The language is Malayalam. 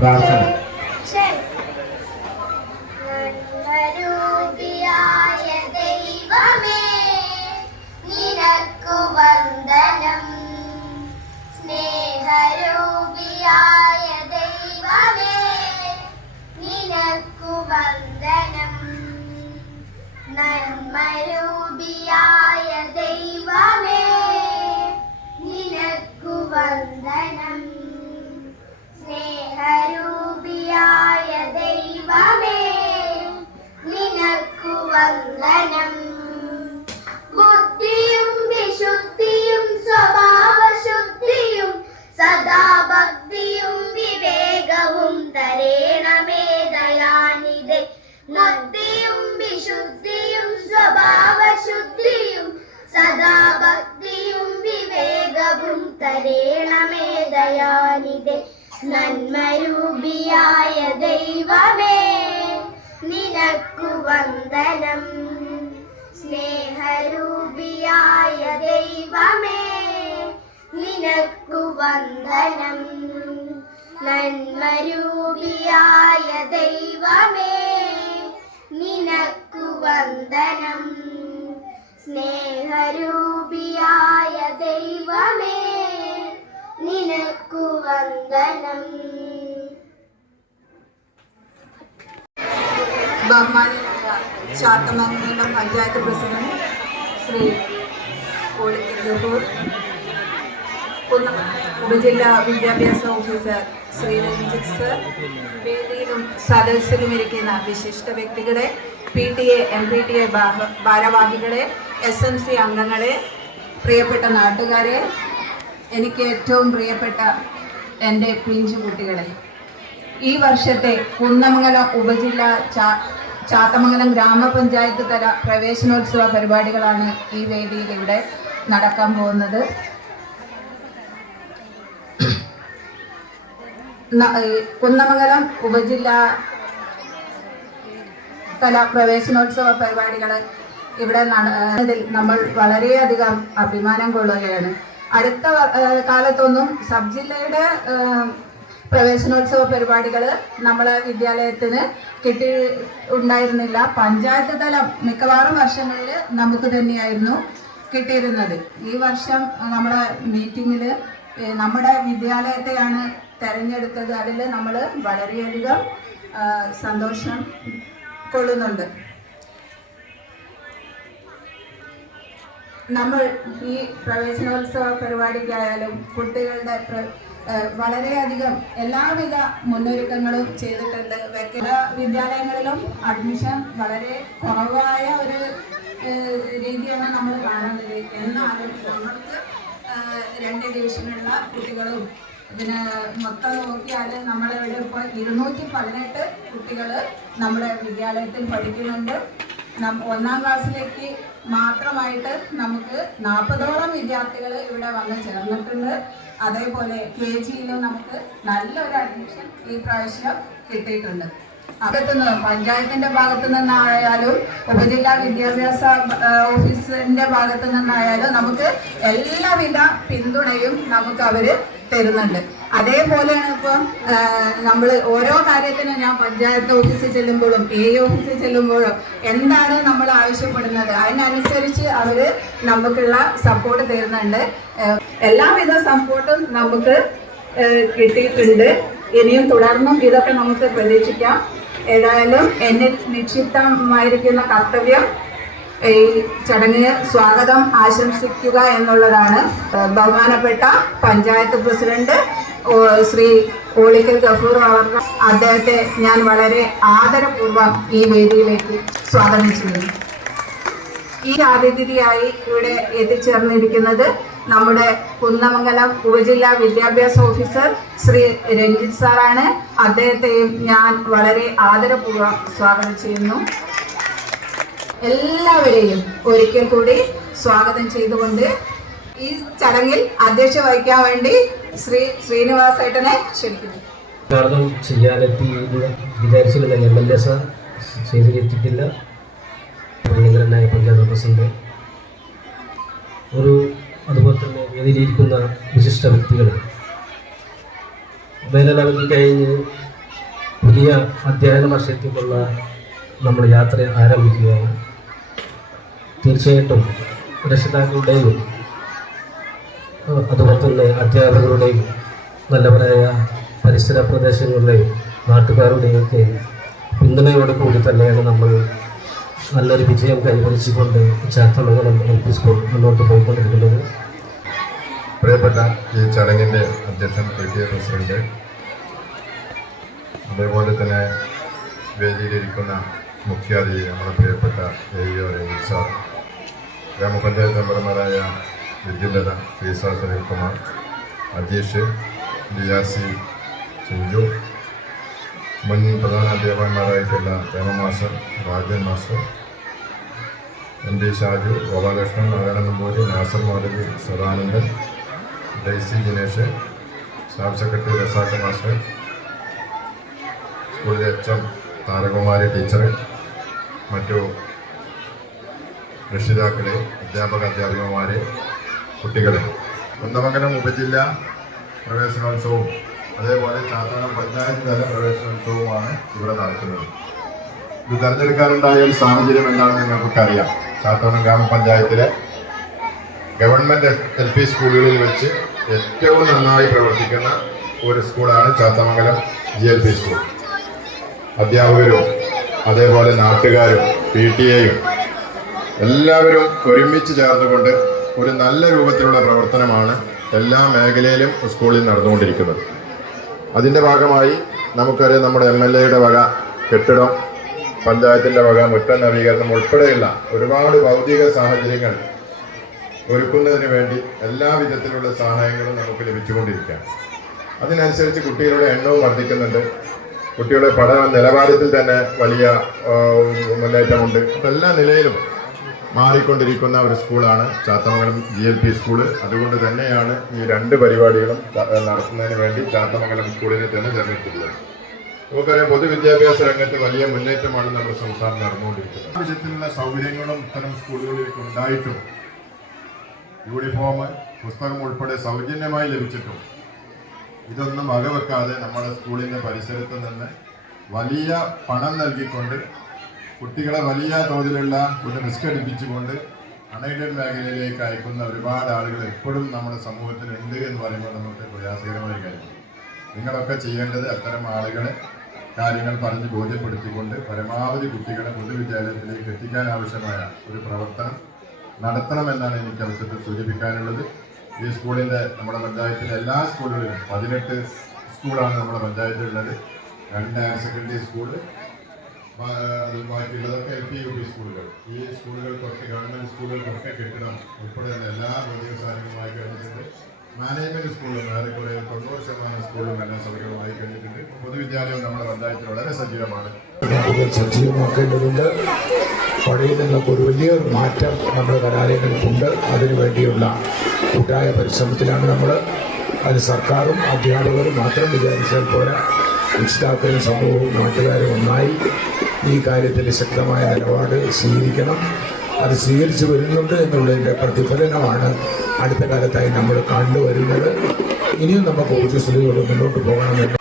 പ്രാർത്ഥന. വന്ദനം സ്നേഹരൂപിയായ ദൈവമേ, നിനക്കു വന്ദനം. നന്മരൂപിയായ ദൈവമേ, നിനക്കു വന്ദനം. സ്നേഹരൂപിയായ ദൈവമേ, നിനക്കു വന്ദനം. ബുദ്ധിയും വിശുദ്ധിയും സ്വഭാവശുദ്ധിയും സദാഭക്തിയും വിവേകവും തരേണമേ ദയാനിധേ. ബുദ്ധിയും വിശുദ്ധിയും സ്വഭാവശുദ്ധിയും സദാഭക്തിയും വിവേകവും തരേണമേ ദയാനിധേ. നന്മരൂപിയായ ദൈവമേ, നിനക്കു വന്ദനം. സ്നേഹരൂപിയായ ദൈവമേ, നിനക്കു വന്ദനം. നന്മരൂപിയായ ദൈവമേ, നിനക്കു വന്ദനം. സ്നേഹരൂപിയായ ദൈവമേ, നിനക്കു വന്ദനം. ബഹുമാനീയ ചാത്തമംഗലം പഞ്ചായത്ത് പ്രസിഡന്റ് ശ്രീ ഓളിക്കൽ ഗഫൂർ, ഉപജില്ലാ വിദ്യാഭ്യാസ ഓഫീസർ ശ്രീ രഞ്ജിത്ത് സർ, വേദിയിലും സദസ്സിലും ഇരിക്കുന്ന വിശിഷ്ട വ്യക്തികളെ, PTA MPTA ഭാരവാഹികളെ, SMC അംഗങ്ങളെ, പ്രിയപ്പെട്ട നാട്ടുകാരെ, എനിക്ക് ഏറ്റവും പ്രിയപ്പെട്ട എൻ്റെ പിഞ്ചു കുട്ടികളെ, ഈ വർഷത്തെ കുന്നമംഗലം ഉപജില്ല ചാത്തമംഗലം ഗ്രാമപഞ്ചായത്ത് തല പ്രവേശനോത്സവ പരിപാടികളാണ് ഈ വേദിയിൽ ഇവിടെ നടക്കാൻ പോകുന്നത്. കുന്നമംഗലം ഉപജില്ല തല പ്രവേശനോത്സവ പരിപാടികൾ ഇവിടെ നടന്നതിൽ നമ്മൾ വളരെയധികം അഭിമാനം കൊള്ളുകയാണ്. അടുത്ത കാലത്തൊന്നും സബ് ജില്ലയുടെ പ്രവേശനോത്സവ പരിപാടികൾ നമ്മളെ വിദ്യാലയത്തിന് ഉണ്ടായിരുന്നില്ല. പഞ്ചായത്ത് തലം മിക്കവാറും വർഷങ്ങളിൽ നമുക്ക് തന്നെയായിരുന്നു കിട്ടിയിരുന്നത്. ഈ വർഷം നമ്മളെ മീറ്റിങ്ങിൽ നമ്മുടെ വിദ്യാലയത്തെയാണ് തിരഞ്ഞെടുത്തത്. അതിൽ നമ്മൾ വളരെയധികം സന്തോഷം കൊള്ളുന്നുണ്ട്. നമ്മൾ ഈ പ്രവേശനോത്സവ പരിപാടിക്കായാലും കുട്ടികളുടെ വളരെയധികം എല്ലാവിധ മുന്നൊരുക്കങ്ങളും ചെയ്തിട്ടുണ്ട്. പല വിദ്യാലയങ്ങളിലും അഡ്മിഷൻ വളരെ കുറവായ ഒരു രീതിയാണ് നമ്മൾ കാണുന്നത്. എന്നാലും നമ്മൾക്ക് 2 ഡിവിഷനുള്ള കുട്ടികളും പിന്നെ മൊത്തം നോക്കിയാൽ നമ്മളിവിടെ ഇപ്പോൾ 218 കുട്ടികൾ നമ്മുടെ വിദ്യാലയത്തിൽ പഠിക്കുന്നുണ്ട്. 1ാം ക്ലാസ്സിലേക്ക് മാത്രമായിട്ട് നമുക്ക് 40ഓളം വിദ്യാർത്ഥികൾ ഇവിടെ വന്ന് ചേർന്നിട്ടുണ്ട്. അതേപോലെ KGയിലും നമുക്ക് നല്ലൊരു അഡ്മിഷൻ ഈ പ്രാവശ്യം കിട്ടിയിട്ടുണ്ട്. അകത്തുനിന്ന് പഞ്ചായത്തിൻ്റെ ഭാഗത്തു നിന്നായാലും ഉപജില്ലാ വിദ്യാഭ്യാസ ഓഫീസിൻ്റെ ഭാഗത്തു നിന്നായാലും നമുക്ക് എല്ലാവിധ പിന്തുണയും നമുക്ക് അവർ തരുന്നുണ്ട്. അതേപോലെയാണ് ഇപ്പം നമ്മൾ ഓരോ കാര്യത്തിനും ഞാൻ പഞ്ചായത്ത് ഓഫീസിൽ ചെല്ലുമ്പോഴും ഓഫീസിൽ ചെല്ലുമ്പോഴും എന്താണ് നമ്മൾ ആവശ്യപ്പെടുന്നത് അതിനനുസരിച്ച് അവർ നമുക്കുള്ള സപ്പോർട്ട് തരുന്നുണ്ട്. എല്ലാവിധ സപ്പോർട്ടും നമുക്ക് കിട്ടിയിട്ടുണ്ട്. ഇനിയും തുടർന്നും ഇതൊക്കെ നമുക്ക് പ്രതീക്ഷിക്കാം. ഏതായാലും എന്നിൽ നിക്ഷിപ്തമായിരിക്കുന്ന കർത്തവ്യം ഈ ചടങ്ങിന് സ്വാഗതം ആശംസിക്കുക എന്നുള്ളതാണ്. ബഹുമാനപ്പെട്ട പഞ്ചായത്ത് പ്രസിഡന്റ് ശ്രീ ഓളിക്കൽ ഗഫൂർ അവർക്ക് അദ്ദേഹത്തെ ഞാൻ വളരെ ആദരപൂർവ്വം ഈ വേദിയിലേക്ക് സ്വാഗതം ചെയ്യുന്നു. ഈ അതിഥിയായി ഇവിടെ എത്തിച്ചേർന്നിരിക്കുന്നത് നമ്മുടെ കുന്നമംഗലം ഉപജില്ലാ വിദ്യാഭ്യാസ ഓഫീസർ ശ്രീ രഞ്ജിത്ത് സാറാണ്. അദ്ദേഹത്തെയും ഞാൻ വളരെ ആദരപൂർവ്വം സ്വാഗതം ചെയ്യുന്നു. എല്ലാവരെയും ഒരിക്കൽ കൂടി സ്വാഗതം ചെയ്തുകൊണ്ട് ഈ ചടങ്ങിൽ അധ്യക്ഷ വഹിക്കാൻ വേണ്ടി ശ്രീ ശ്രീനിവാസേട്ടനെ ക്ഷണിക്കുന്നു. സ്വാഗതം ചെയ്യാനെത്തി വിചാരിച്ചില്ല, MLA സാർ ചെയ്തിട്ടില്ല. പ്രിയങ്കരനായ പഞ്ചായത്ത് പ്രസിഡന്റ്, അതുപോലെ തന്നെ വേദിയിലിരിക്കുന്ന വിശിഷ്ട വ്യക്തികൾ, വേനലവധി കഴിഞ്ഞ് പുതിയ അധ്യയന വർഷത്തേക്കുള്ള നമ്മൾ യാത്ര ആരംഭിക്കുകയാണ്. തീർച്ചയായിട്ടും രക്ഷിതാക്കളുടെയും അതുപോലെ തന്നെ അധ്യാപകരുടെയും നല്ലവരായ പരിസര പ്രദേശങ്ങളുടെയും നാട്ടുകാരുടെയൊക്കെ പിന്തുണയോടെ കൂടി തന്നെയാണ് നമ്മൾ നല്ലൊരു വിജയം കൈവരിച്ചുകൊണ്ട് ചാത്തമംഗലം LP സ്കൂൾ മുന്നോട്ട് പോയിക്കൊണ്ടിരിക്കുന്നത്. പ്രിയപ്പെട്ട ഈ ചടങ്ങിൻ്റെ അധ്യക്ഷൻ PTA പ്രസിഡന്റ്, അതേപോലെ തന്നെ വേദിയിലിരിക്കുന്ന മുഖ്യാതിഥി നമ്മുടെ പ്രിയപ്പെട്ട AEO രവീന്ദ്ര സാർ, ഗ്രാമപഞ്ചായത്ത് മെമ്പർമാരായ വിദ്യുല്ലത ശ്രീസാർ സുനിൽകുമാർ, അജീഷ്, DRC ചിഞ്ചു, മുൻ പ്രധാന അധ്യാപകന്മാരായിട്ടുള്ള Rama master, Rajan master, MD Shaju, Gopalakrishnan, Narayana Namboodiri, Nasar Moulavi, Sadanandan, Daisy Jinesh, staff secretary Razak master, സ്കൂളിലെ HM താരകുമാരി ടീച്ചർ, മറ്റു രക്ഷിതാക്കളെ, അധ്യാപികമാരെ, കുട്ടികളെ, കുന്ദമംഗലം ഉപജില്ലാ പ്രവേശനോത്സവവും അതേപോലെ ചാത്തമംഗലം പഞ്ചായത്ത് തല പ്രവേശനോത്സവവുമാണ് ഇവിടെ നടത്തുന്നത്. ഇത് തിരഞ്ഞെടുക്കാനുണ്ടായ ഒരു സാഹചര്യം എന്താണെന്ന് നമുക്കറിയാം. ചാത്തമംഗലം ഗ്രാമപഞ്ചായത്തിലെ ഗവൺമെൻറ് LP സ്കൂളുകളിൽ വെച്ച് ഏറ്റവും നന്നായി പ്രവർത്തിക്കുന്ന ഒരു സ്കൂളാണ് ചാത്തമംഗലം GLP സ്കൂൾ. അധ്യാപകരും അതേപോലെ നാട്ടുകാരും PTA-യും എല്ലാവരും ഒരുമിച്ച് ചേർന്നുകൊണ്ട് ഒരു നല്ല രൂപത്തിലുള്ള പ്രവർത്തനമാണ് എല്ലാ മേഖലയിലും സ്കൂളിൽ നടന്നുകൊണ്ടിരിക്കുന്നത്. അതിൻ്റെ ഭാഗമായി നമുക്കറിയാം, നമ്മുടെ MLA-യുടെ വക കെട്ടിടം, പഞ്ചായത്തിൻ്റെ വക മുറ്റം നവീകരണം ഉൾപ്പെടെയുള്ള ഒരുപാട് ഭൗതിക സാഹചര്യങ്ങൾ ഒരുക്കുന്നതിന് വേണ്ടി എല്ലാ വിധത്തിലുള്ള സഹായങ്ങളും നമുക്ക് ലഭിച്ചുകൊണ്ടിരിക്കുകയാണ്. അതിനനുസരിച്ച് കുട്ടികളുടെ എണ്ണവും വർദ്ധിക്കുന്നുണ്ട്. കുട്ടികളുടെ പഠന നിലവാരത്തിൽ തന്നെ വലിയ മുന്നേറ്റമുണ്ട്. എല്ലാ നിലയിലും മാറിക്കൊണ്ടിരിക്കുന്ന ഒരു സ്കൂളാണ് ചാത്തമംഗലം GLP സ്കൂള്. അതുകൊണ്ട് തന്നെയാണ് ഈ രണ്ട് പരിപാടികളും നടത്തുന്നതിന് വേണ്ടി ചാത്തമംഗലം സ്കൂളിനെ തന്നെ തിരഞ്ഞെടുത്തിട്ടുള്ളത്. നമുക്കറിയാം, പൊതുവിദ്യാഭ്യാസ രംഗത്ത് വലിയ മുന്നേറ്റമാണ് നമ്മുടെ സംസ്ഥാനം നടന്നുകൊണ്ടിരിക്കുന്നത്. ആ വിധത്തിലുള്ള സൗകര്യങ്ങളും ഇത്തരം സ്കൂളുകളിലേക്ക് ഉണ്ടായിട്ടും യൂണിഫോം, പുസ്തകം ഉൾപ്പെടെ സൗജന്യമായി ലഭിച്ചിട്ടും ഇതൊന്നും വകവെക്കാതെ നമ്മുടെ സ്കൂളിൻ്റെ പരിസരത്ത് നിന്ന് വലിയ പണം നൽകിക്കൊണ്ട് കുട്ടികളെ വലിയ തോതിലുള്ള ഒരു റിസ്ക് എടുപ്പിച്ചുകൊണ്ട് അൺഎയ്ഡഡ് മേഖലയിലേക്ക് അയക്കുന്ന ഒരുപാട് ആളുകൾ എപ്പോഴും നമ്മുടെ സമൂഹത്തിലുണ്ട് എന്ന് പറയുമ്പോൾ നമുക്ക് പ്രയാസകരമായ കാര്യമാണ്. നിങ്ങളൊക്കെ ചെയ്യേണ്ടത് അത്തരം ആളുകളെ കാര്യങ്ങൾ പറഞ്ഞ് ബോധ്യപ്പെടുത്തിക്കൊണ്ട് പരമാവധി കുട്ടികളെ പൊതുവിദ്യാലയത്തിലേക്ക് എത്തിക്കാൻ ആവശ്യമായ ഒരു പ്രവർത്തനം നടത്തണമെന്നാണ് എനിക്ക് അവസരത്തിൽ സൂചിപ്പിക്കാനുള്ളത്. ഈ സ്കൂളിൻ്റെ നമ്മുടെ പഞ്ചായത്തിലെ എല്ലാ സ്കൂളുകളിലും 18 സ്കൂളാണ് നമ്മുടെ പഞ്ചായത്തിലുള്ളത്. 2 ഹയർ സെക്കൻഡറി സ്കൂള്, അത് ബാക്കിയുള്ളതൊക്കെ LP UP സ്കൂളുകൾ. ഈ സ്കൂളുകൾക്കൊക്കെ, ഗവൺമെൻറ് സ്കൂളുകൾക്കൊക്കെ കെട്ടിടം ഉൾപ്പെടെ എല്ലാ ഭൗതിക സാധനങ്ങളുമായി കഴിഞ്ഞിട്ടുണ്ട്. മാനേജ്മെൻറ്റ് സ്കൂളും ഏറെക്കുറെ 90% സ്കൂളും എല്ലാം സൗകര്യമായി കഴിഞ്ഞിട്ടുണ്ട്. പൊതുവിദ്യാലയം നമ്മുടെ പഞ്ചായത്തിൽ വളരെ സജീവമാണ്. സജീവമാക്കേണ്ടതുണ്ട്. പഴയ നിന്നൊക്കെ ഒരു വലിയൊരു മാറ്റം നമ്മുടെ കലാലയങ്ങൾക്കുണ്ട്. അതിനുവേണ്ടിയുള്ള കൂട്ടായ പരിശ്രമത്തിലാണ് നമ്മൾ. അത് സർക്കാരും അധ്യാപകരും മാത്രം വിചാരിച്ചാൽ പോരാ, രക്ഷിതാക്കളും സമൂഹവും നാട്ടുകാരും ഒന്നായി ഈ കാര്യത്തിൽ ശക്തമായ നിലപാട് സ്വീകരിക്കണം. അത് സ്വീകരിച്ചു വരുന്നുണ്ട് എന്നുള്ളതിൻ്റെ പ്രതിഫലനമാണ് അടുത്ത കാലത്തായി നമ്മൾ കണ്ടുവരുന്നത്. ഇനിയും നമുക്ക് ഊർജ്ജസ്വലയോടെ മുന്നോട്ട് പോകണമെന്ന്